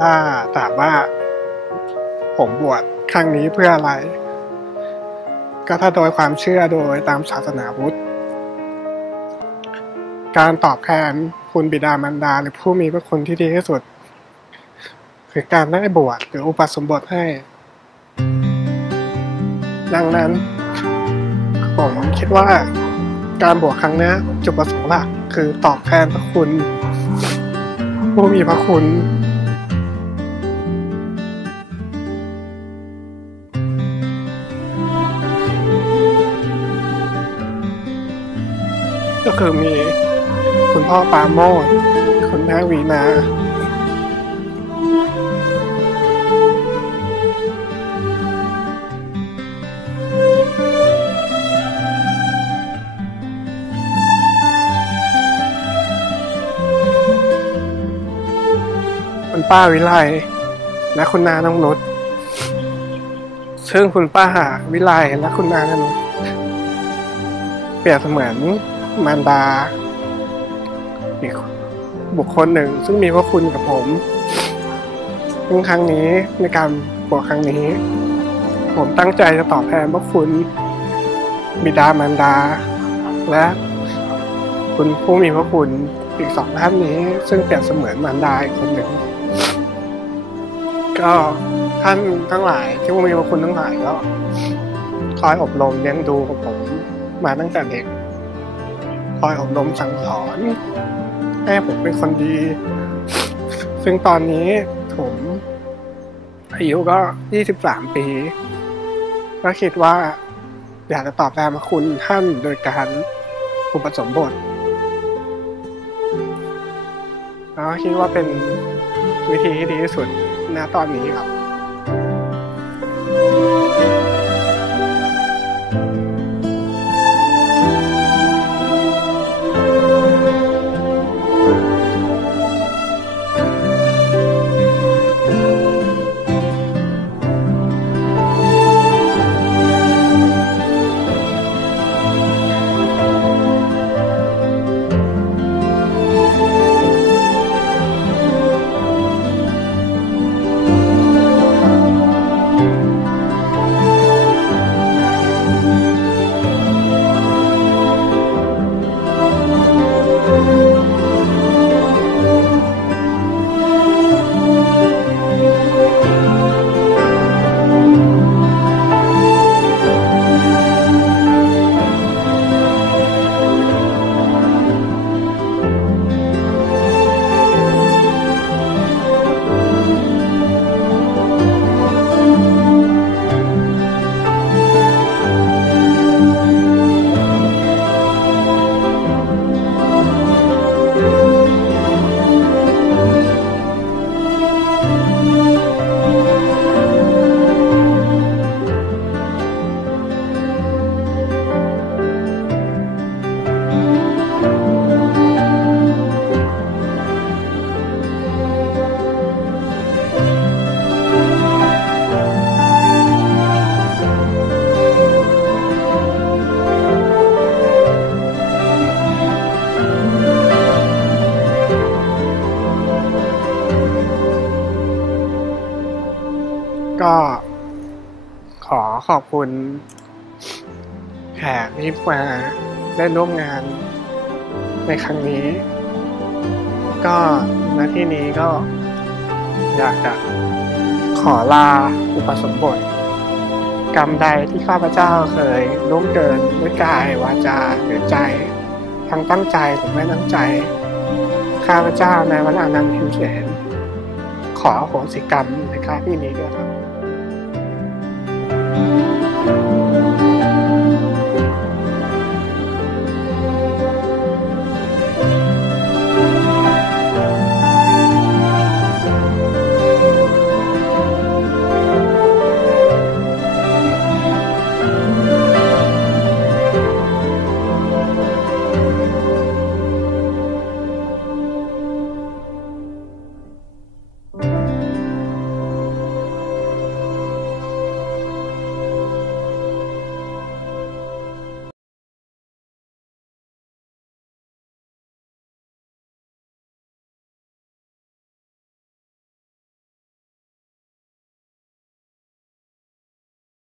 ถ้าถามว่า ผมบวชครั้งนี้เพื่ออะไร ก็ถ้าโดยความเชื่อโดยตามศาสนาพุทธการตอบแทนคุณบิดามารดา หรือผู้มีพระคุณที่ดีที่สุด คือการได้บวชหรืออุปสมบทให้ ดังนั้น ผมคิดว่าการบวชครั้งนี้จุดประสงค์หลักคือตอบแทนพระคุณ ผู้มีพระคุณ คือมี คุณพ่อปาโมดคุณแม่วีนาคุณป้าวิไลและคุณนาน้องนุชซึ่งคุณป้าวิไลและคุณนาน้องนุชเปรียบเสมือน มารดาอีกบุคคลหนึ่ง ซึ่งมีพระคุณกับผมซึ่งครั้งนี้ในการบวชครั้งนี้ ผมตั้งใจจะตอบแทนพระคุณ บิดามารดา และคุณผู้มีพระคุณอีกสองท่านนี้ ซึ่งเปรียบเสมือนมารดาอีกคนหนึ่ง ก็ท่านทั้งหลายที่มีพระคุณทั้งหลายก็คอยอบรมเลี้ยงดูกับผมมาตั้งแต่เด็ก คอยอบรมสั่งสอนให้ผมเป็นคนดี ซึ่งตอนนี้ผมอายุก็23ปี ก็คิดว่าอยากจะตอบแทนพระคุณท่านโดยการอุปสมบทแล้วคิดว่าเป็นวิธีที่ดีที่สุดณตอนนี้ครับ you. ก็ขอขอบคุณแขกที่มาได้ร่วมงานในครั้งนี้ ก็ณที่นี้ก็อยากจะขอลาอุปสมบท กรรมใดที่ข้าพเจ้าเคยล่วงเกินด้วยกายวาจาหรือใจ ทั้งตั้งใจหรือไม่ตั้งใจ ข้าพเจ้าในวันอนันต์พิมเสนขออโหสิกรรมในครั้งที่นี้ด้วยครับ